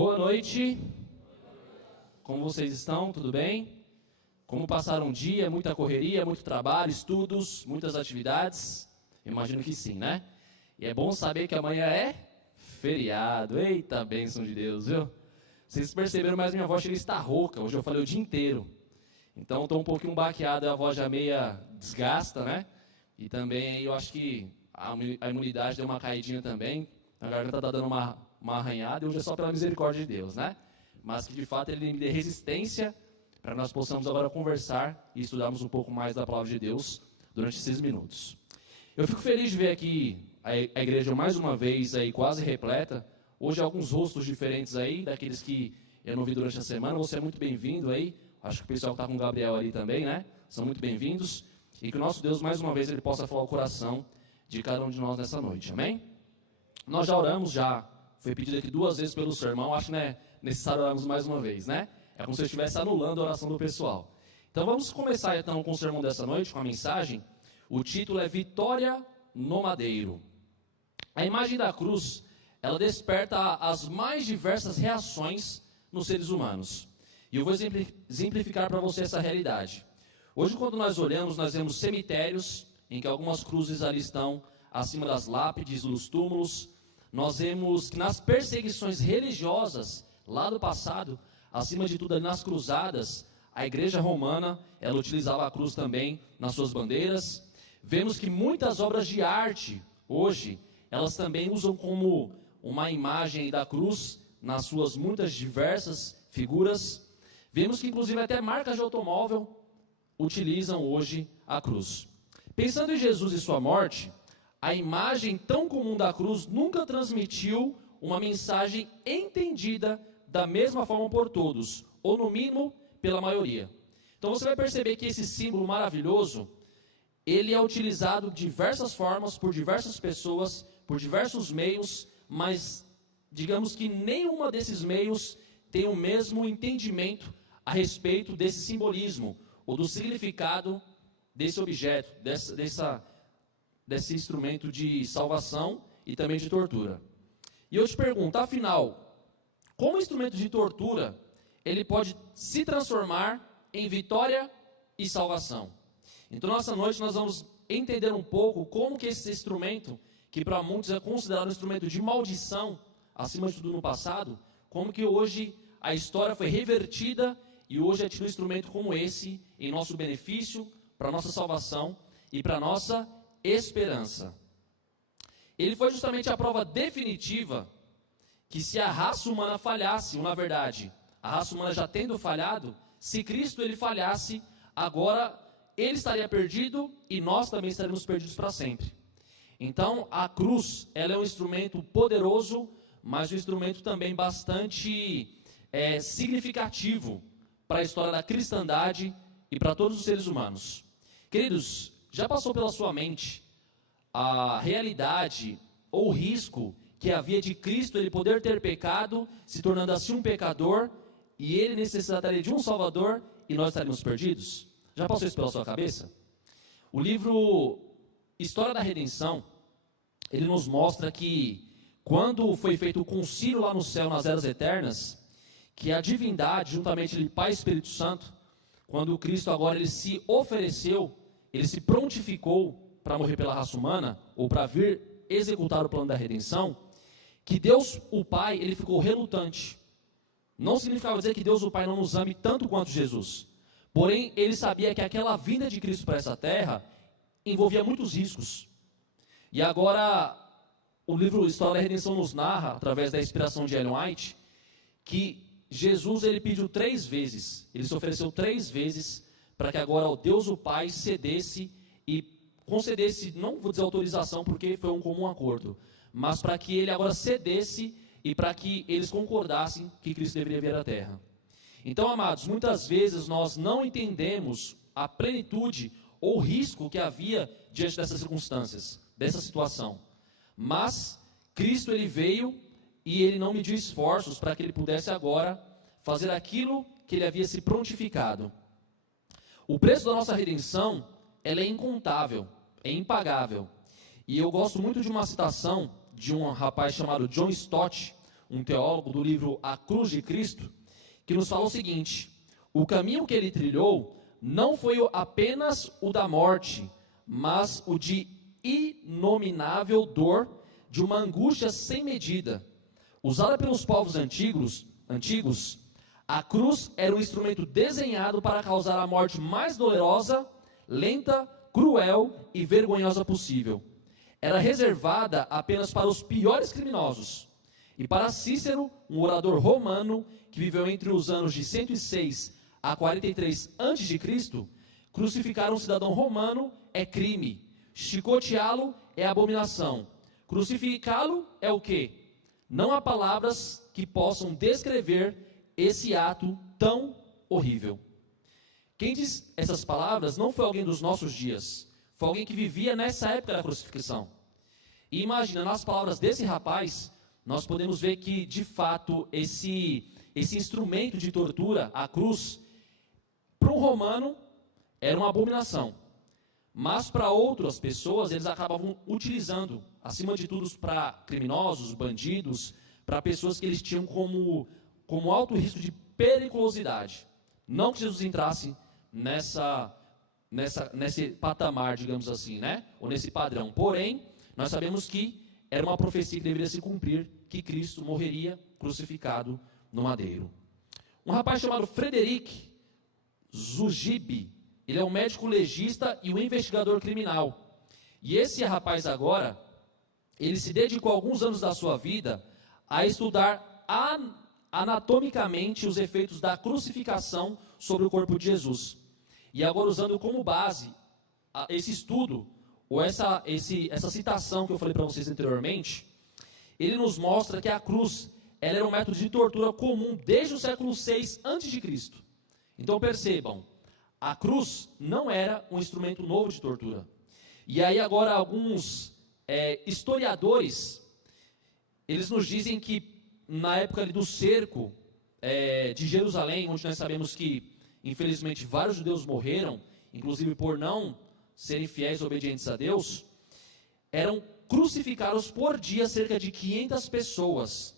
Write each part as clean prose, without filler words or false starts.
Boa noite, como vocês estão? Tudo bem? Como passaram um dia? Muita correria, muito trabalho, estudos, muitas atividades? Imagino que sim, né? E é bom saber que amanhã é feriado. Eita, bênção de Deus, viu? Vocês perceberam, mas minha voz está rouca. Hoje eu falei o dia inteiro. Então estou um pouquinho baqueado, a voz já meia desgasta, né? E também eu acho que a imunidade deu uma caidinha também. A garganta está dando uma arranhada, e hoje é só pela misericórdia de Deus, né? Mas que de fato Ele me dê resistência para que nós possamos agora conversar e estudarmos um pouco mais da palavra de Deus durante esses minutos. Eu fico feliz de ver aqui a igreja mais uma vez aí quase repleta. Hoje alguns rostos diferentes aí, daqueles que eu não vi durante a semana. Você é muito bem-vindo aí. Acho que o pessoal que está com o Gabriel ali também, né? São muito bem-vindos. E que o nosso Deus, mais uma vez, Ele possa falar o coração de cada um de nós nessa noite. Amém? Nós já oramos, já foi pedido aqui 2 vezes pelo sermão. Acho que não é necessário orarmos mais uma vez, né? É como se eu estivesse anulando a oração do pessoal. Então vamos começar então com o sermão dessa noite, com a mensagem. O título é Vitória no Madeiro. A imagem da cruz, ela desperta as mais diversas reações nos seres humanos. E eu vou exemplificar para você essa realidade. Hoje, quando nós olhamos, nós vemos cemitérios em que algumas cruzes ali estão acima das lápides, dos túmulos. Nós vemos que nas perseguições religiosas, lá do passado, acima de tudo ali nas cruzadas, a igreja romana, ela utilizava a cruz também nas suas bandeiras. Vemos que muitas obras de arte, hoje, elas também usam como uma imagem da cruz nas suas muitas diversas figuras. Vemos que inclusive até marcas de automóvel utilizam hoje a cruz. Pensando em Jesus e sua morte, a imagem tão comum da cruz nunca transmitiu uma mensagem entendida da mesma forma por todos, ou no mínimo pela maioria. Então você vai perceber que esse símbolo maravilhoso, ele é utilizado de diversas formas, por diversas pessoas, por diversos meios, mas digamos que nenhuma desses meios tem o mesmo entendimento a respeito desse simbolismo, ou do significado desse objeto, desse instrumento de salvação e também de tortura. E eu te pergunto, afinal, como o instrumento de tortura, ele pode se transformar em vitória e salvação? Então, nessa noite, nós vamos entender um pouco como que esse instrumento, que para muitos é considerado um instrumento de maldição, acima de tudo no passado, como que hoje a história foi revertida e hoje é tido um instrumento como esse em nosso benefício, para a nossa salvação e para a nossa esperança. Ele foi justamente a prova definitiva que se a raça humana falhasse, ou na verdade, a raça humana já tendo falhado, se Cristo ele falhasse, agora ele estaria perdido e nós também estaremos perdidos para sempre. Então, a cruz, ela é um instrumento poderoso, mas um instrumento também bastante significativo para a história da cristandade e para todos os seres humanos. Queridos, já passou pela sua mente a realidade ou o risco que havia de Cristo ele poder ter pecado, se tornando assim um pecador, e ele necessitaria de um Salvador e nós estaríamos perdidos? Já passou isso pela sua cabeça? O livro História da Redenção, ele nos mostra que quando foi feito o concílio lá no céu, nas eras eternas, que a divindade, juntamente com o Pai e Espírito Santo, quando o Cristo agora ele se ofereceu, ele se prontificou para morrer pela raça humana, ou para vir executar o plano da redenção, que Deus, o Pai, ele ficou relutante. Não significava dizer que Deus, o Pai, não nos ame tanto quanto Jesus. Porém, ele sabia que aquela vinda de Cristo para essa terra envolvia muitos riscos. E agora, o livro História da Redenção nos narra, através da inspiração de Ellen White, que Jesus ele pediu 3 vezes, ele se ofereceu 3 vezes para que agora o Deus o Pai cedesse e concedesse, não vou dizer autorização porque foi um comum acordo, mas para que ele agora cedesse e para que eles concordassem que Cristo deveria vir à Terra. Então, amados, muitas vezes nós não entendemos a plenitude ou o risco que havia diante dessas circunstâncias, dessa situação. Mas Cristo ele veio e ele não mediu esforços para que ele pudesse agora fazer aquilo que ele havia se prontificado. O preço da nossa redenção, ela é incontável, é impagável. E eu gosto muito de uma citação de um rapaz chamado John Stott, um teólogo do livro A Cruz de Cristo, que nos fala o seguinte: o caminho que ele trilhou não foi apenas o da morte, mas o de inominável dor, de uma angústia sem medida. Usada pelos povos antigos, a cruz era um instrumento desenhado para causar a morte mais dolorosa, lenta, cruel e vergonhosa possível. Era reservada apenas para os piores criminosos. E para Cícero, um orador romano que viveu entre os anos de 106 a 43 a.C., crucificar um cidadão romano é crime. Chicoteá-lo é abominação. Crucificá-lo é o quê? Não há palavras que possam descrever esse ato tão horrível. Quem diz essas palavras não foi alguém dos nossos dias, foi alguém que vivia nessa época da crucifixão. E imagina, nas palavras desse rapaz, nós podemos ver que, de fato, esse instrumento de tortura, a cruz, para um romano, era uma abominação. Mas para outras pessoas, eles acabavam utilizando, acima de tudo, para criminosos, bandidos, para pessoas que eles tinham como alto risco de periculosidade. Não que Jesus entrasse nesse patamar, digamos assim, né? Ou nesse padrão. Porém, nós sabemos que era uma profecia que deveria se cumprir, que Cristo morreria crucificado no madeiro. Um rapaz chamado Frederic Zugibe, ele é um médico legista e um investigador criminal. E esse rapaz agora, ele se dedicou alguns anos da sua vida a estudar anatomicamente os efeitos da crucificação sobre o corpo de Jesus. E agora, usando como base esse estudo, ou essa citação que eu falei para vocês anteriormente, ele nos mostra que a cruz ela era um método de tortura comum desde o século VI a.C. Então percebam, a cruz não era um instrumento novo de tortura. E aí agora alguns historiadores, eles nos dizem que na época do cerco de Jerusalém, onde nós sabemos que infelizmente vários judeus morreram, inclusive por não serem fiéis e obedientes a Deus, eram crucificados por dia cerca de 500 pessoas.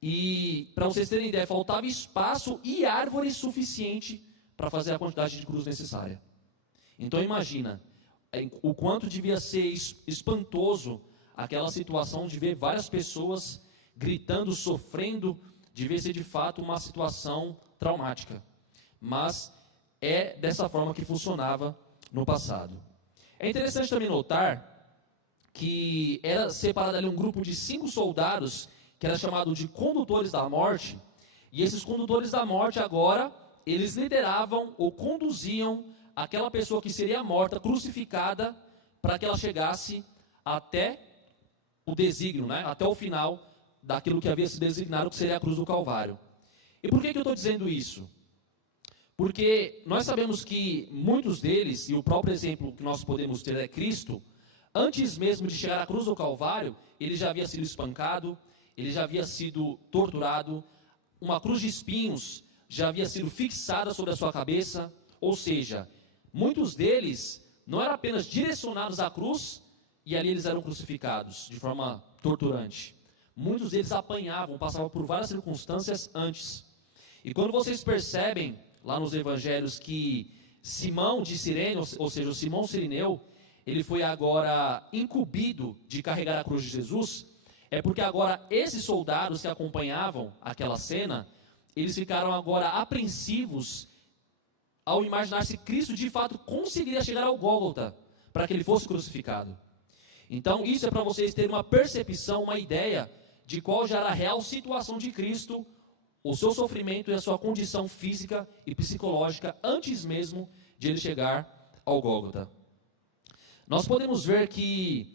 E, para vocês terem ideia, faltava espaço e árvore suficiente para fazer a quantidade de cruz necessária. Então imagina o quanto devia ser espantoso aquela situação de ver várias pessoas gritando, sofrendo, devia ser de fato uma situação traumática. Mas é dessa forma que funcionava no passado. É interessante também notar que era separado ali um grupo de 5 soldados, que era chamado de condutores da morte, e esses condutores da morte agora, eles lideravam ou conduziam aquela pessoa que seria morta, crucificada, para que ela chegasse até o desígnio, né? Até o final daquilo que havia se designado, que seria a cruz do Calvário. E por que eu estou dizendo isso? Porque nós sabemos que muitos deles, e o próprio exemplo que nós podemos ter é Cristo, antes mesmo de chegar à cruz do Calvário, ele já havia sido espancado, ele já havia sido torturado, uma cruz de espinhos já havia sido fixada sobre a sua cabeça, ou seja, muitos deles não eram apenas direcionados à cruz, e ali eles eram crucificados de forma torturante. Muitos deles apanhavam, passavam por várias circunstâncias antes. E quando vocês percebem, lá nos evangelhos, que Simão de Cirene, ou seja, o Simão Cirineu, ele foi agora incumbido de carregar a cruz de Jesus, é porque agora esses soldados que acompanhavam aquela cena, eles ficaram agora apreensivos ao imaginar se Cristo de fato conseguiria chegar ao Gólgota para que ele fosse crucificado. Então isso é para vocês terem uma percepção, uma ideia de qual já era a real situação de Cristo, o seu sofrimento e a sua condição física e psicológica antes mesmo de ele chegar ao Gólgota. Nós podemos ver que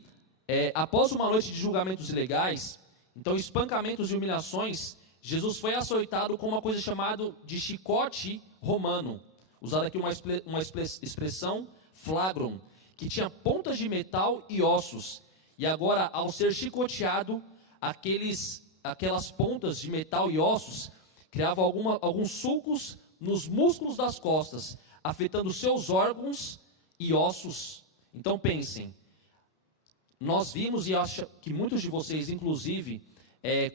após uma noite de julgamentos ilegais, então espancamentos e humilhações, Jesus foi açoitado com uma coisa chamada de chicote romano, usada aqui uma expressão flagrum, que tinha pontas de metal e ossos. E agora, ao ser chicoteado, aquelas pontas de metal e ossos criavam alguns sulcos nos músculos das costas, afetando seus órgãos e ossos. Então pensem, nós vimos, e acho que muitos de vocês, inclusive,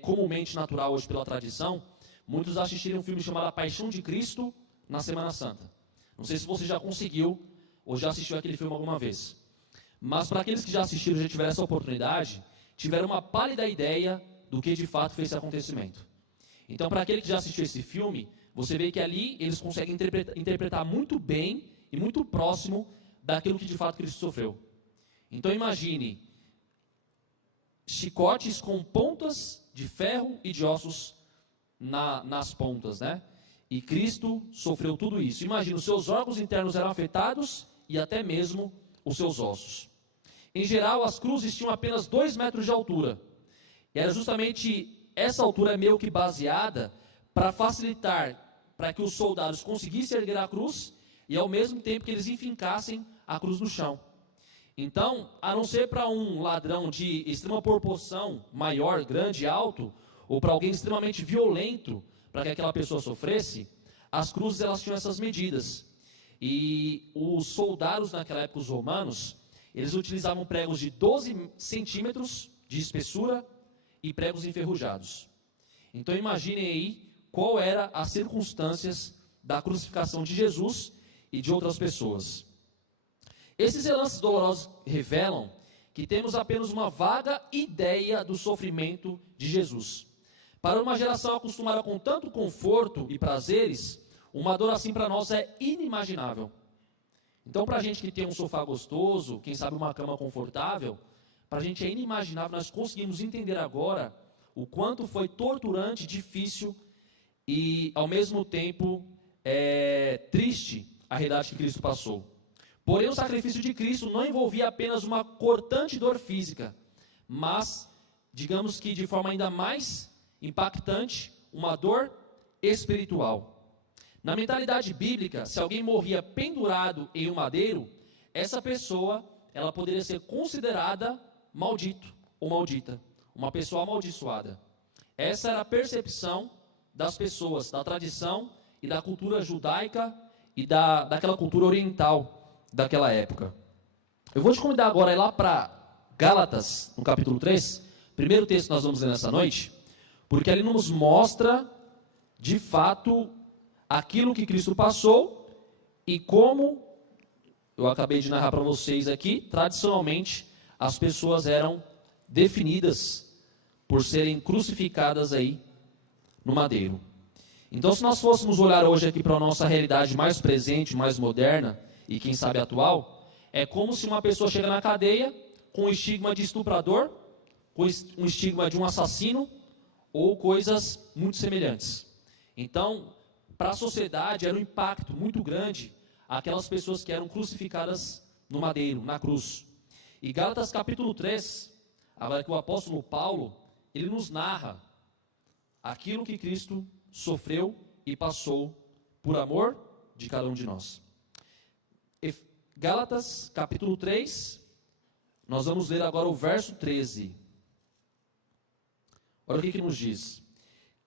comumente natural hoje pela tradição, muitos assistirem um filme chamado A Paixão de Cristo na Semana Santa. Não sei se você já conseguiu ou já assistiu aquele filme alguma vez. Mas para aqueles que já assistiram e já tiveram essa oportunidade, tiveram uma pálida ideia do que de fato fez esse acontecimento. Então, para aquele que já assistiu esse filme, você vê que ali eles conseguem interpretar muito bem e muito próximo daquilo que de fato Cristo sofreu. Então imagine chicotes com pontas de ferro e de ossos nas pontas, né? E Cristo sofreu tudo isso. Imagina, os seus órgãos internos eram afetados e até mesmo os seus ossos. Em geral, as cruzes tinham apenas 2 metros de altura. E era justamente essa altura meio que baseada para facilitar para que os soldados conseguissem erguer a cruz e ao mesmo tempo que eles enfincassem a cruz no chão. Então, a não ser para um ladrão de extrema proporção, maior, grande, alto, ou para alguém extremamente violento, para que aquela pessoa sofresse, as cruzes elas tinham essas medidas. E os soldados naquela época, os romanos, eles utilizavam pregos de 12 centímetros de espessura e pregos enferrujados. Então imaginem aí qual eram as circunstâncias da crucificação de Jesus e de outras pessoas. Esses relances dolorosos revelam que temos apenas uma vaga ideia do sofrimento de Jesus. Para uma geração acostumada com tanto conforto e prazeres, uma dor assim para nós é inimaginável. Então, para a gente que tem um sofá gostoso, quem sabe uma cama confortável, para a gente é inimaginável, nós conseguimos entender agora o quanto foi torturante, difícil e, ao mesmo tempo, triste a realidade que Cristo passou. Porém, o sacrifício de Cristo não envolvia apenas uma cortante dor física, mas, digamos que de forma ainda mais impactante, uma dor espiritual. Na mentalidade bíblica, se alguém morria pendurado em um madeiro, essa pessoa ela poderia ser considerada maldito ou maldita, uma pessoa amaldiçoada. Essa era a percepção das pessoas, da tradição e da cultura judaica e daquela cultura oriental daquela época. Eu vou te convidar agora a ir lá para Gálatas, no capítulo 3, primeiro texto que nós vamos ler nessa noite, porque ali nos mostra, de fato, aquilo que Cristo passou e como, eu acabei de narrar para vocês aqui, tradicionalmente, as pessoas eram definidas por serem crucificadas aí no madeiro. Então, se nós fôssemos olhar hoje aqui para a nossa realidade mais presente, mais moderna e quem sabe atual, é como se uma pessoa chega na cadeia com o estigma de estuprador, com um estigma de um assassino ou coisas muito semelhantes. Então, para a sociedade era um impacto muito grande aquelas pessoas que eram crucificadas no madeiro, na cruz. E Gálatas capítulo 3, agora que o apóstolo Paulo, ele nos narra aquilo que Cristo sofreu e passou por amor de cada um de nós. Gálatas capítulo 3, nós vamos ler agora o verso 13. Olha o que nos diz.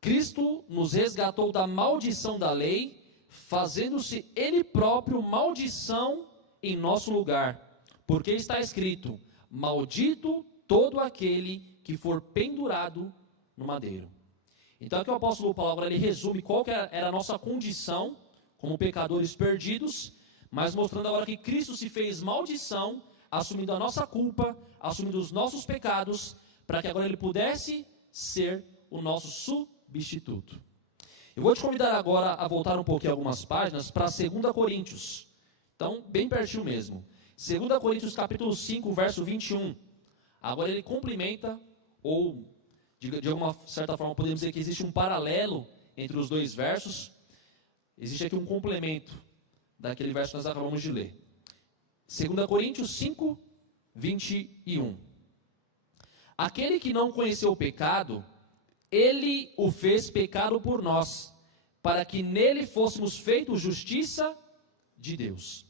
Cristo nos resgatou da maldição da lei, fazendo-se Ele próprio maldição em nosso lugar. Porque está escrito, maldito todo aquele que for pendurado no madeiro. Então aqui o apóstolo Paulo agora ele resume qual que era a nossa condição como pecadores perdidos, mas mostrando agora que Cristo se fez maldição, assumindo a nossa culpa, assumindo os nossos pecados, para que agora ele pudesse ser o nosso substituto. Eu vou te convidar agora a voltar um pouquinho algumas páginas para 2 Coríntios. Então, bem pertinho mesmo. 2 Coríntios capítulo 5, verso 21. Agora ele complementa, ou de alguma certa forma podemos dizer que existe um paralelo entre os dois versos. Existe aqui um complemento daquele verso que nós acabamos de ler. 2 Coríntios 5, 21. Aquele que não conheceu o pecado, ele o fez pecado por nós, para que nele fôssemos feitos justiça de Deus.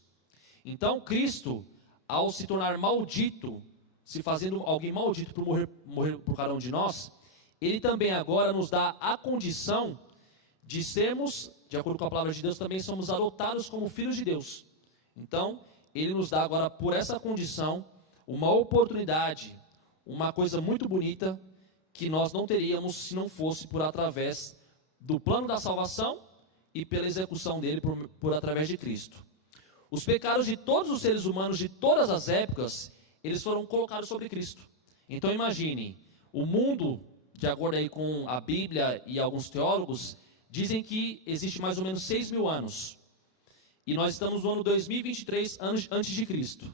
Então Cristo, ao se tornar maldito, se fazendo alguém maldito por morrer por cada um de nós, ele também agora nos dá a condição de sermos, de acordo com a palavra de Deus, também somos adotados como filhos de Deus. Então, ele nos dá agora, por essa condição, uma oportunidade, uma coisa muito bonita, que nós não teríamos se não fosse por através do plano da salvação e pela execução dele por através de Cristo. Os pecados de todos os seres humanos de todas as épocas, eles foram colocados sobre Cristo. Então imagine, o mundo, de acordo aí com a Bíblia e alguns teólogos, dizem que existe mais ou menos 6.000 anos. E nós estamos no ano 2023 antes de Cristo.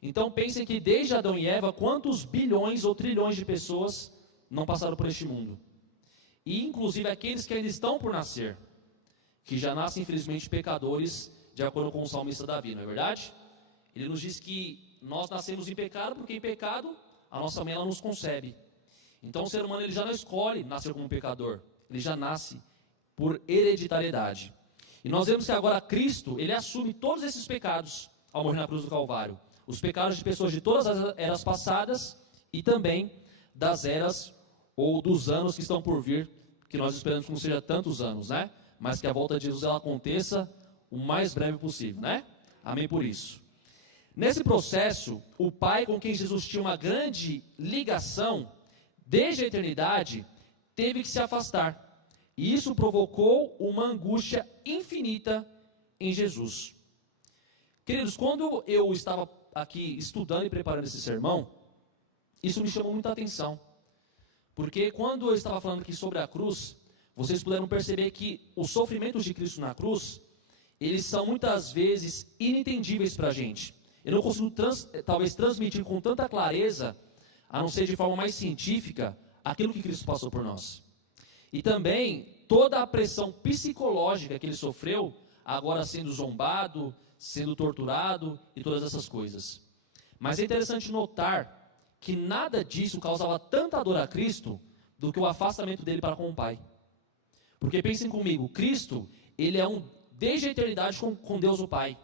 Então pensem que desde Adão e Eva, quantos bilhões ou trilhões de pessoas não passaram por este mundo. E inclusive aqueles que ainda estão por nascer, que já nascem infelizmente pecadores, de acordo com o salmista Davi, não é verdade? Ele nos diz que nós nascemos em pecado, porque em pecado a nossa mãe ela nos concebe. Então o ser humano ele já não escolhe nascer como pecador, ele já nasce por hereditariedade. E nós vemos que agora Cristo, ele assume todos esses pecados ao morrer na cruz do Calvário. Os pecados de pessoas de todas as eras passadas e também das eras ou dos anos que estão por vir, que nós esperamos que não seja tantos anos, né? Mas que a volta de Jesus ela aconteça o mais breve possível, né? Amém por isso. Nesse processo, o Pai com quem Jesus tinha uma grande ligação, desde a eternidade, teve que se afastar. E isso provocou uma angústia infinita em Jesus. Queridos, quando eu estava aqui estudando e preparando esse sermão, isso me chamou muita atenção. Porque quando eu estava falando aqui sobre a cruz, vocês puderam perceber que os sofrimentos de Cristo na cruz, eles são muitas vezes inentendíveis para a gente. Eu não consigo talvez transmitir com tanta clareza, a não ser de forma mais científica, aquilo que Cristo passou por nós. E também toda a pressão psicológica que ele sofreu, agora sendo zombado, sendo torturado e todas essas coisas. Mas é interessante notar que nada disso causava tanta dor a Cristo do que o afastamento dele para com o Pai. Porque pensem comigo, Cristo, ele é desde a eternidade com Deus o Pai.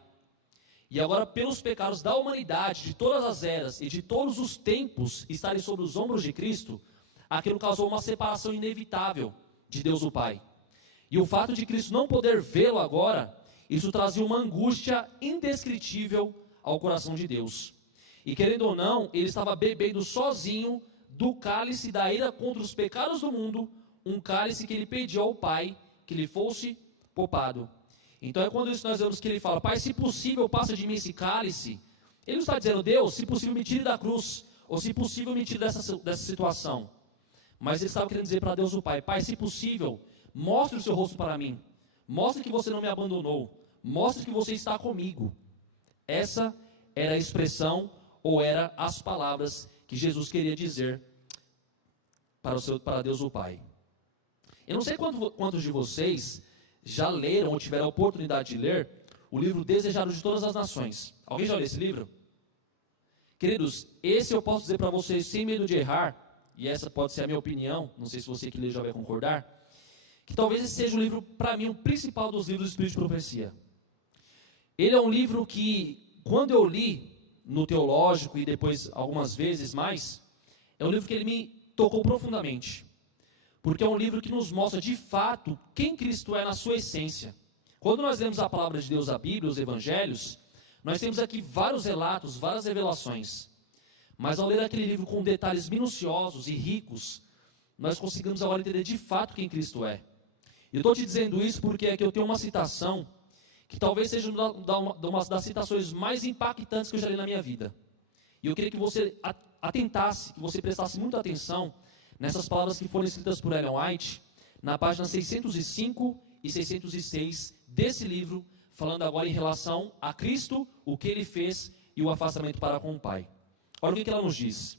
E agora, pelos pecados da humanidade, de todas as eras e de todos os tempos estarem sobre os ombros de Cristo, aquilo causou uma separação inevitável de Deus o Pai. E o fato de Cristo não poder vê-lo agora, isso trazia uma angústia indescritível ao coração de Deus. E querendo ou não, ele estava bebendo sozinho do cálice da ira contra os pecados do mundo, um cálice que ele pediu ao Pai que lhe fosse poupado. Então é quando nós vemos que ele fala, Pai, se possível, passa de mim esse cálice. Ele não está dizendo, Deus, se possível, me tire da cruz, ou se possível, me tire dessa situação. Mas ele estava querendo dizer para Deus o Pai, Pai, se possível, mostre o seu rosto para mim. Mostre que você não me abandonou. Mostre que você está comigo. Essa era a expressão, ou era as palavras que Jesus queria dizer para Deus o Pai. Eu não sei quantos de vocês já leram ou tiveram a oportunidade de ler o livro Desejado de Todas as Nações. Alguém já leu esse livro? Queridos, esse eu posso dizer para vocês sem medo de errar, e essa pode ser a minha opinião, não sei se você que lê já vai concordar, que talvez esse seja o livro, para mim, o principal dos livros do Espírito de Profecia. Ele é um livro que, quando eu li no teológico e depois algumas vezes mais, é um livro que ele me tocou profundamente. Porque é um livro que nos mostra de fato quem Cristo é na sua essência. Quando nós lemos a palavra de Deus, a Bíblia, os Evangelhos, nós temos aqui vários relatos, várias revelações. Mas ao ler aquele livro com detalhes minuciosos e ricos, nós conseguimos agora entender de fato quem Cristo é. E eu estou te dizendo isso porque aqui eu tenho uma citação que talvez seja uma das citações mais impactantes que eu já li na minha vida. E eu queria que você atentasse, que você prestasse muita atenção nessas palavras que foram escritas por Ellen White, na página 605 e 606 desse livro, falando agora em relação a Cristo, o que ele fez e o afastamento para com o Pai. Olha o que ela nos diz.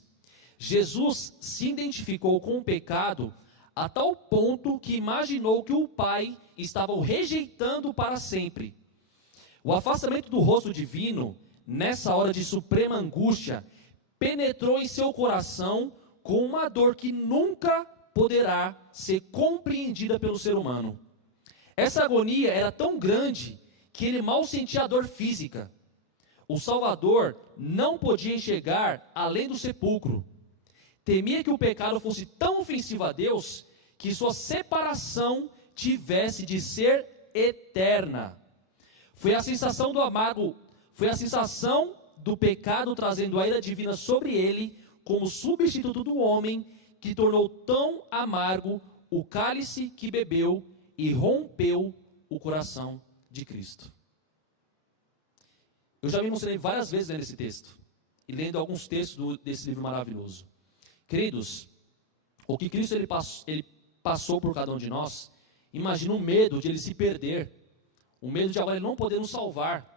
Jesus se identificou com o pecado a tal ponto que imaginou que o Pai estava o rejeitando para sempre. O afastamento do rosto divino, nessa hora de suprema angústia, penetrou em seu coração com uma dor que nunca poderá ser compreendida pelo ser humano. Essa agonia era tão grande que ele mal sentia a dor física. O Salvador não podia enxergar além do sepulcro. Temia que o pecado fosse tão ofensivo a Deus que sua separação tivesse de ser eterna. Foi a sensação do amargo, foi a sensação do pecado trazendo a ira divina sobre ele como substituto do homem que tornou tão amargo o cálice que bebeu e rompeu o coração de Cristo. Eu já me emocionei várias vezes lendo esse texto e lendo alguns textos desse livro maravilhoso. Queridos, o que Cristo ele passou por cada um de nós, imagina o medo de ele se perder, o medo de agora ele não poder nos salvar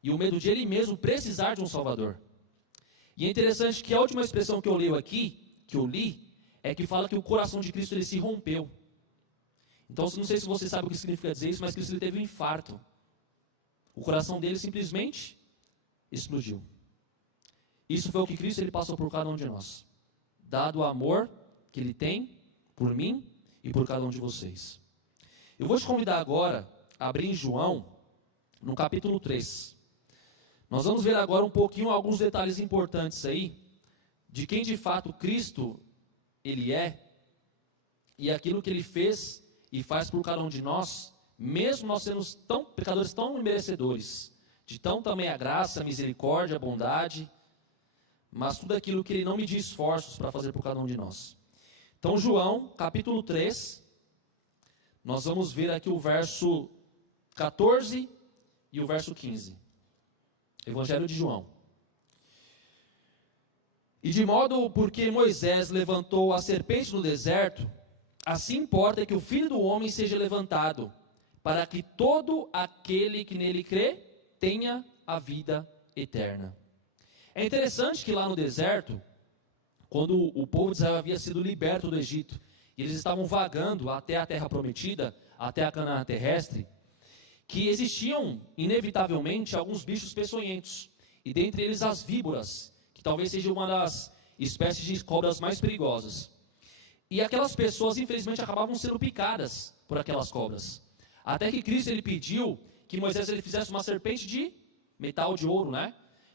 e o medo de ele mesmo precisar de um Salvador. E é interessante que a última expressão que eu leio aqui, que eu li, é que fala que o coração de Cristo ele se rompeu. Então, não sei se você sabe o que significa dizer isso, mas Cristo ele teve um infarto. O coração dele simplesmente explodiu. Isso foi o que Cristo ele passou por cada um de nós. Dado o amor que ele tem por mim e por cada um de vocês. Eu vou te convidar agora a abrir em João, no capítulo 3. Nós vamos ver agora um pouquinho, alguns detalhes importantes aí, de quem de fato Cristo ele é, e aquilo que ele fez e faz por cada um de nós, mesmo nós sendo tão pecadores, tão imerecedores, de tão tamanha graça, misericórdia, bondade, mas tudo aquilo que ele não media esforços para fazer por cada um de nós. Então, João, capítulo 3, nós vamos ver aqui o verso 14 e o verso 15. Evangelho de João. E de modo porque Moisés levantou a serpente no deserto, assim importa que o Filho do Homem seja levantado, para que todo aquele que nele crê tenha a vida eterna. É interessante que lá no deserto, quando o povo de Israel havia sido liberto do Egito, e eles estavam vagando até a terra prometida, até a Canaã terrestre, que existiam, inevitavelmente, alguns bichos peçonhentos, e dentre eles as víboras, que talvez seja uma das espécies de cobras mais perigosas. E aquelas pessoas, infelizmente, acabavam sendo picadas por aquelas cobras. Até que Cristo ele pediu que Moisés ele fizesse uma serpente de metal de ouro, né?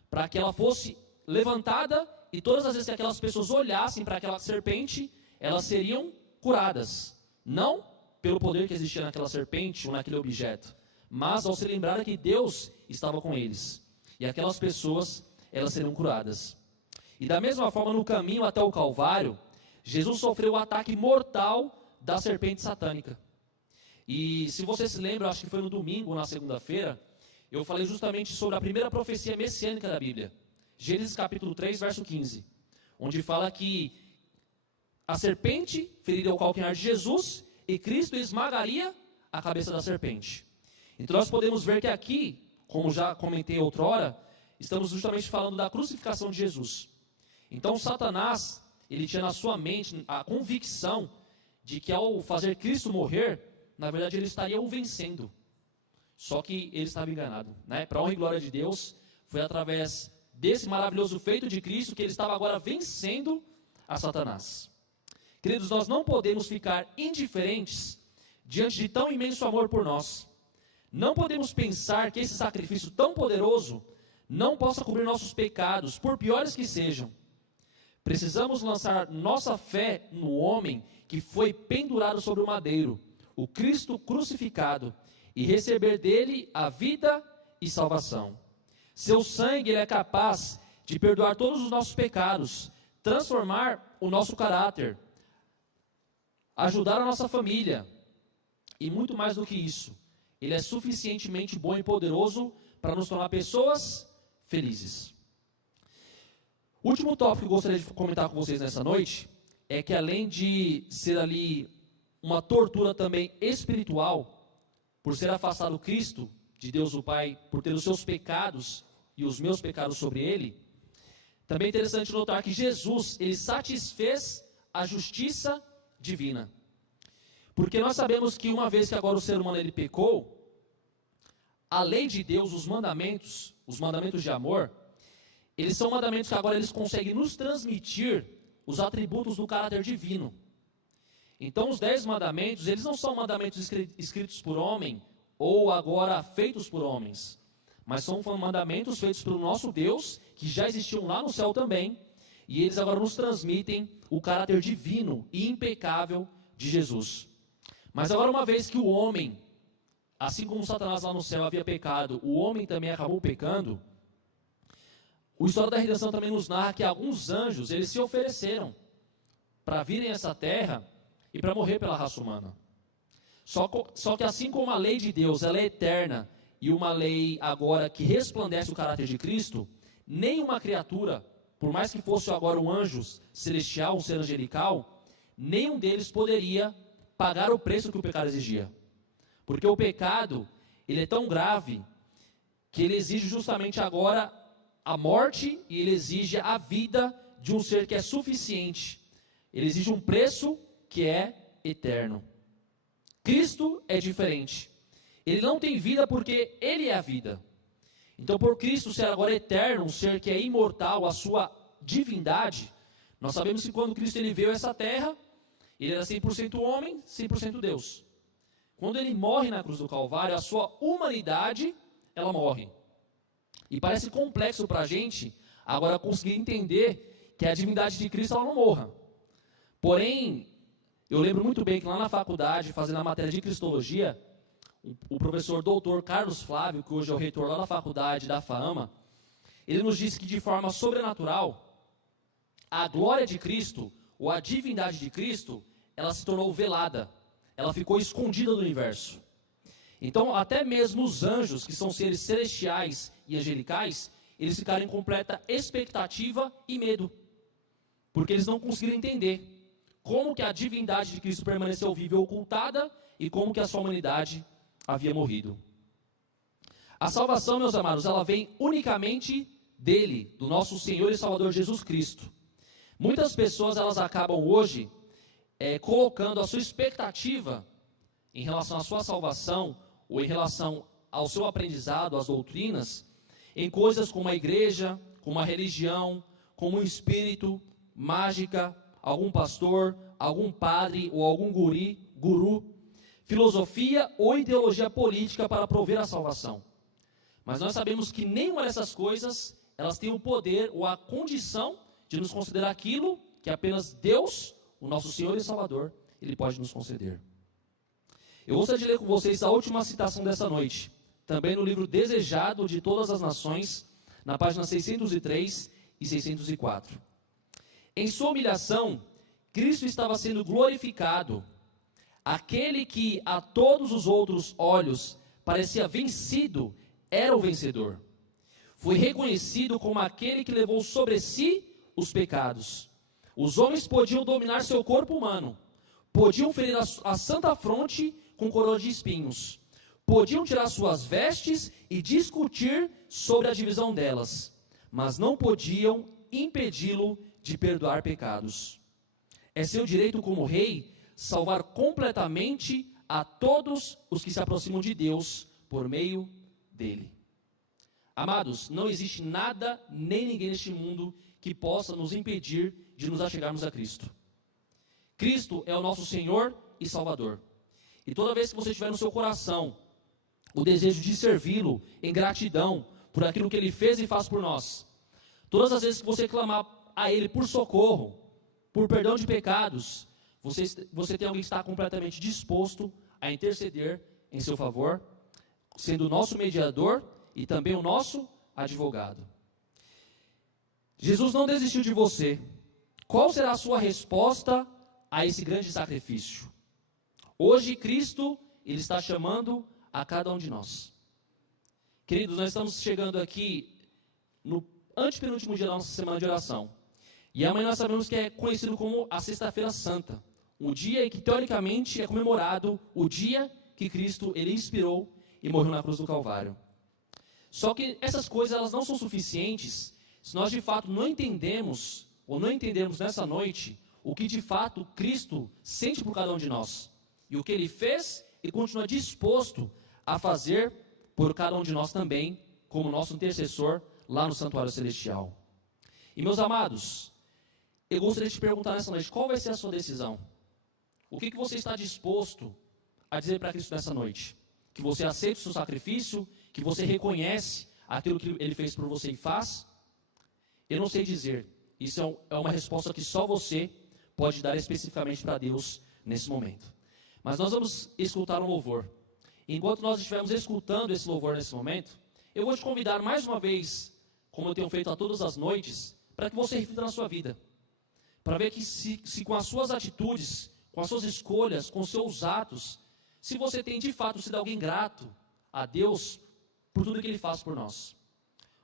Para que ela fosse levantada e todas as vezes que aquelas pessoas olhassem para aquela serpente, elas seriam curadas. Não pelo poder que existia naquela serpente ou naquele objeto, mas ao se lembrar que Deus estava com eles. E aquelas pessoas, elas seriam curadas. E da mesma forma, no caminho até o Calvário, Jesus sofreu o ataque mortal da serpente satânica. E se você se lembra, acho que foi no domingo, na segunda-feira, eu falei justamente sobre a primeira profecia messiânica da Bíblia. Gênesis capítulo 3, verso 15. Onde fala que a serpente feriria o calcanhar de Jesus e Cristo esmagaria a cabeça da serpente. Então nós podemos ver que aqui, como já comentei outrora, estamos justamente falando da crucificação de Jesus. Então Satanás, ele tinha na sua mente a convicção de que ao fazer Cristo morrer, na verdade ele estaria o vencendo. Só que ele estava enganado, né? Para a honra e glória de Deus, foi através desse maravilhoso feito de Cristo que ele estava agora vencendo a Satanás. Queridos, nós não podemos ficar indiferentes diante de tão imenso amor por nós. Não podemos pensar que esse sacrifício tão poderoso não possa cobrir nossos pecados, por piores que sejam. Precisamos lançar nossa fé no homem que foi pendurado sobre o madeiro, o Cristo crucificado, e receber dele a vida e salvação. Seu sangue ele é capaz de perdoar todos os nossos pecados, transformar o nosso caráter, ajudar a nossa família, e muito mais do que isso, ele é suficientemente bom e poderoso para nos tornar pessoas felizes. O último tópico que eu gostaria de comentar com vocês nessa noite é que além de ser ali uma tortura também espiritual, por ser afastado Cristo de Deus o Pai, por ter os seus pecados e os meus pecados sobre ele, também é interessante notar que Jesus, ele satisfez a justiça divina. Porque nós sabemos que uma vez que agora o ser humano ele pecou, a lei de Deus, os mandamentos de amor, eles são mandamentos que agora eles conseguem nos transmitir os atributos do caráter divino. Então os 10 mandamentos, eles não são mandamentos escritos por homem, ou agora feitos por homens, mas são mandamentos feitos pelo nosso Deus, que já existiam lá no céu também, e eles agora nos transmitem o caráter divino e impecável de Jesus. Mas agora uma vez que o homem, assim como Satanás lá no céu havia pecado, o homem também acabou pecando, o História da Redenção também nos narra que alguns anjos, eles se ofereceram para virem a essa terra e para morrer pela raça humana. Só que assim como a lei de Deus ela é eterna e uma lei agora que resplandece o caráter de Cristo, nenhuma criatura, por mais que fosse agora um anjo celestial, um ser angelical, nenhum deles poderia pagar o preço que o pecado exigia. Porque o pecado, ele é tão grave que ele exige justamente agora a morte e ele exige a vida de um ser que é suficiente. Ele exige um preço que é eterno. Cristo é diferente. Ele não tem vida porque ele é a vida. Então, por Cristo ser agora eterno, um ser que é imortal, a sua divindade, nós sabemos que quando Cristo ele veio a essa terra, ele era 100% homem, 100% Deus. Quando ele morre na cruz do Calvário, a sua humanidade, ela morre. E parece complexo para a gente agora conseguir entender que a divindade de Cristo ela não morra. Porém, eu lembro muito bem que lá na faculdade, fazendo a matéria de Cristologia, o professor doutor Carlos Flávio, que hoje é o reitor lá da faculdade da FAAMA, ele nos disse que de forma sobrenatural, a glória de Cristo, ou a divindade de Cristo, ela se tornou velada, ela ficou escondida do universo. Então, até mesmo os anjos, que são seres celestiais e angelicais, eles ficaram em completa expectativa e medo, porque eles não conseguiram entender como que a divindade de Cristo permaneceu viva e ocultada e como que a sua humanidade havia morrido. A salvação, meus amados, ela vem unicamente dele, do nosso Senhor e Salvador Jesus Cristo. Muitas pessoas, elas acabam hoje colocando a sua expectativa em relação à sua salvação ou em relação ao seu aprendizado, às doutrinas, em coisas como a igreja, como a religião, como um espírito, mágica, algum pastor, algum padre ou algum guru, filosofia ou ideologia política para prover a salvação. Mas nós sabemos que nenhuma dessas coisas, elas têm o poder ou a condição de nos conceder aquilo que apenas Deus, o nosso Senhor e Salvador, Ele pode nos conceder. Eu gostaria de ler com vocês a última citação dessa noite, também no livro Desejado de Todas as Nações, na página 603 e 604. Em sua humilhação, Cristo estava sendo glorificado. Aquele que a todos os outros olhos parecia vencido, era o vencedor. Foi reconhecido como aquele que levou sobre si os pecados. Os homens podiam dominar seu corpo humano, podiam ferir a santa fronte com coroa de espinhos, podiam tirar suas vestes e discutir sobre a divisão delas, mas não podiam impedi-lo de perdoar pecados. É seu direito como rei salvar completamente a todos os que se aproximam de Deus por meio dele. Amados, não existe nada nem ninguém neste mundo que possa nos impedir de nos achegarmos a Cristo. Cristo é o nosso Senhor e Salvador. E toda vez que você tiver no seu coração o desejo de servi-lo em gratidão por aquilo que Ele fez e faz por nós, todas as vezes que você clamar a Ele por socorro, por perdão de pecados, você tem alguém que está completamente disposto a interceder em seu favor, sendo o nosso mediador e também o nosso advogado. Jesus não desistiu de você. Qual será a sua resposta a esse grande sacrifício? Hoje Cristo, Ele está chamando a cada um de nós. Queridos, nós estamos chegando aqui no antepenúltimo dia da nossa semana de oração. E amanhã nós sabemos que é conhecido como a Sexta-feira Santa. Um dia em que teoricamente é comemorado o dia que Cristo Ele inspirou e morreu na cruz do Calvário. Só que essas coisas elas não são suficientes se nós de fato não entendemos ou não entendermos nessa noite o que de fato Cristo sente por cada um de nós. E o que Ele fez e continua disposto a fazer por cada um de nós também, como nosso intercessor lá no Santuário Celestial. E meus amados, eu gostaria de te perguntar nessa noite, qual vai ser a sua decisão? O que você está disposto a dizer para Cristo nessa noite? Que você aceita o seu sacrifício? Que você reconhece aquilo que Ele fez por você e faz? Eu não sei dizer. Isso é uma resposta que só você pode dar especificamente para Deus nesse momento. Mas nós vamos escutar um louvor. Enquanto nós estivermos escutando esse louvor nesse momento, eu vou te convidar mais uma vez, como eu tenho feito a todas as noites, para que você reflita na sua vida. para ver que se com as suas atitudes, com as suas escolhas, com os seus atos, se você tem de fato sido alguém grato a Deus por tudo que Ele faz por nós.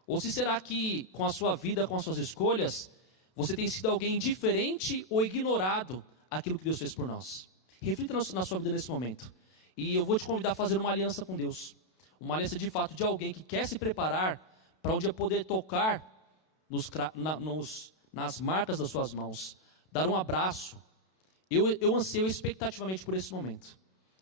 Ou se será que com a sua vida, com as suas escolhas, você tem sido alguém indiferente ou ignorado aquilo que Deus fez por nós? Reflita na sua vida nesse momento. E eu vou te convidar a fazer uma aliança com Deus. Uma aliança de fato de alguém que quer se preparar para um dia poder tocar nas marcas das suas mãos, dar um abraço. Eu anseio expectativamente por esse momento.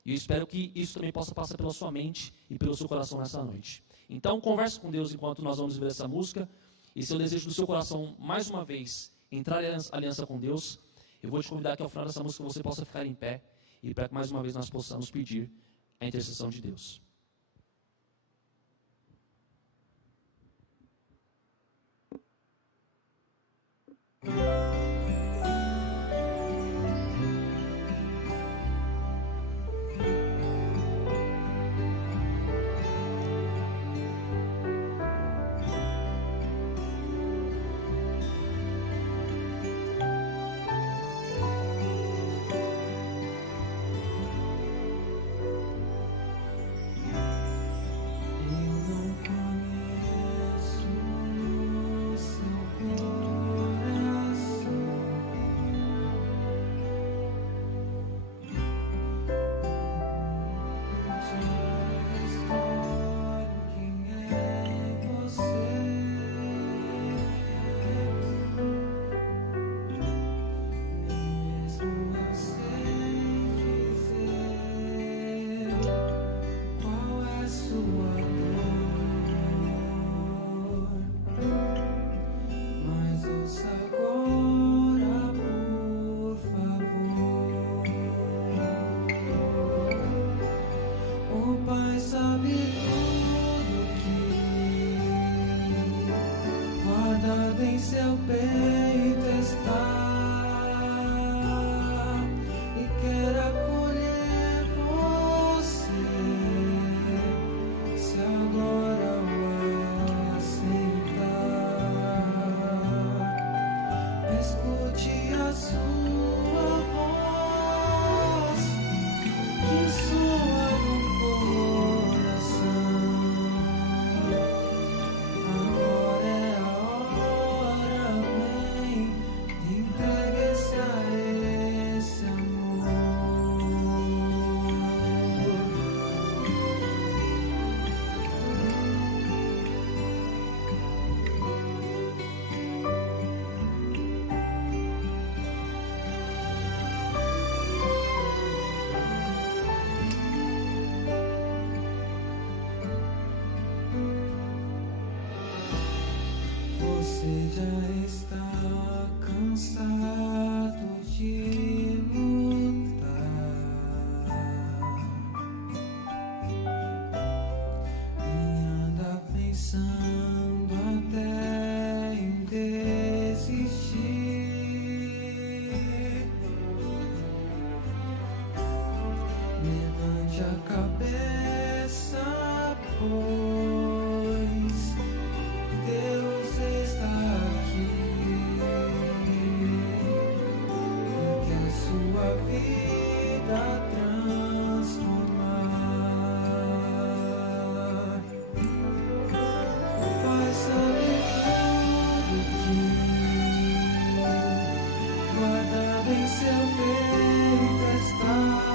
E eu espero que isso também possa passar pela sua mente e pelo seu coração nessa noite. Então, converse com Deus enquanto nós vamos ver essa música. E se eu desejo do seu coração, mais uma vez, entrar em aliança com Deus, eu vou te convidar que ao final dessa música você possa ficar em pé e para que mais uma vez nós possamos pedir a intercessão de Deus. Você já está cansado de lutar e anda pensando até em desistir. Levante a cabeça, pois Deus está aqui e quer sua vida transformar. O Pai sabe tudo que guardado em seu peito está.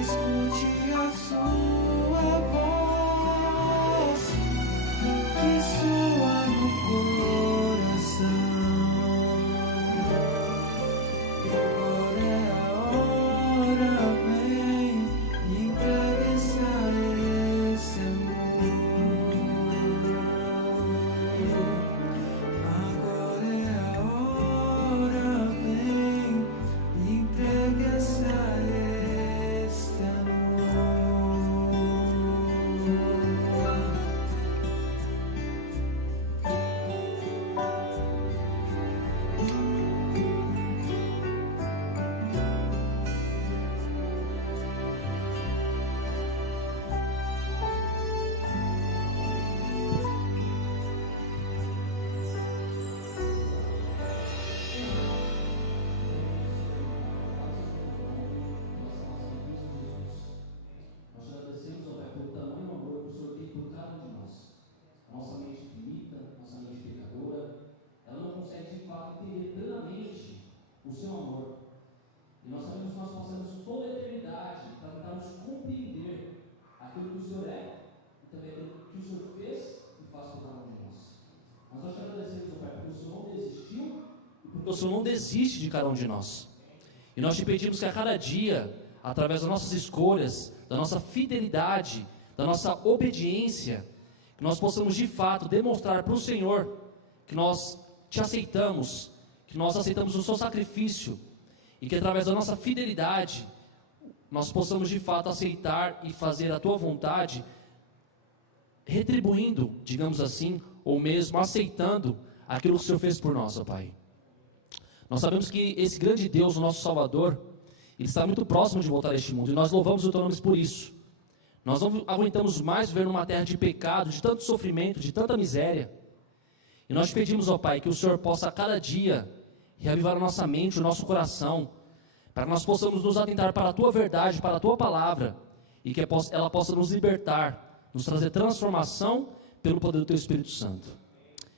Escute o Senhor não desiste de cada um de nós. E nós te pedimos que a cada dia, através das nossas escolhas, da nossa fidelidade, da nossa obediência, que nós possamos de fato demonstrar para o Senhor que nós te aceitamos, que nós aceitamos o seu sacrifício, e que através da nossa fidelidade, nós possamos de fato aceitar e fazer a tua vontade, retribuindo, digamos assim, ou mesmo aceitando aquilo que o Senhor fez por nós, ó Pai. Nós sabemos que esse grande Deus, o nosso Salvador, Ele está muito próximo de voltar a este mundo, e nós louvamos o teu nome por isso. Nós não aguentamos mais viver numa terra de pecado, de tanto sofrimento, de tanta miséria. E nós te pedimos, ó Pai, que o Senhor possa a cada dia reavivar a nossa mente, o nosso coração, para que nós possamos nos atentar para a tua verdade, para a tua palavra, e que ela possa nos libertar, nos trazer transformação pelo poder do teu Espírito Santo.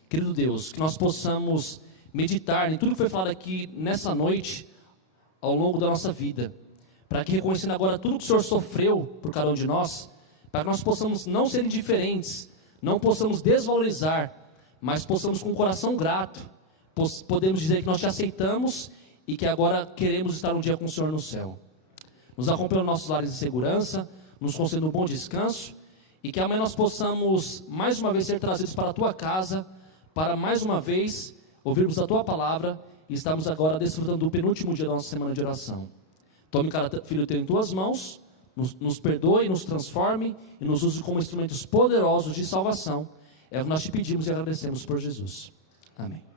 Querido Deus, que nós possamos meditar em tudo que foi falado aqui nessa noite, ao longo da nossa vida, para que, reconhecendo agora tudo que o Senhor sofreu por cada um de nós, para que nós possamos não ser indiferentes, não possamos desvalorizar, mas possamos com um coração grato, podemos dizer que nós te aceitamos e que agora queremos estar um dia com o Senhor no céu. Nos acompanhe nos nossos lares de segurança, nos conceda um bom descanso, e que amanhã nós possamos mais uma vez ser trazidos para a tua casa, para mais uma vez ouvirmos a tua palavra, e estarmos agora desfrutando do penúltimo dia da nossa semana de oração. Tome cada filho teu em tuas mãos, nos perdoe, nos transforme e nos use como instrumentos poderosos de salvação. É o que nós te pedimos e agradecemos por Jesus. Amém.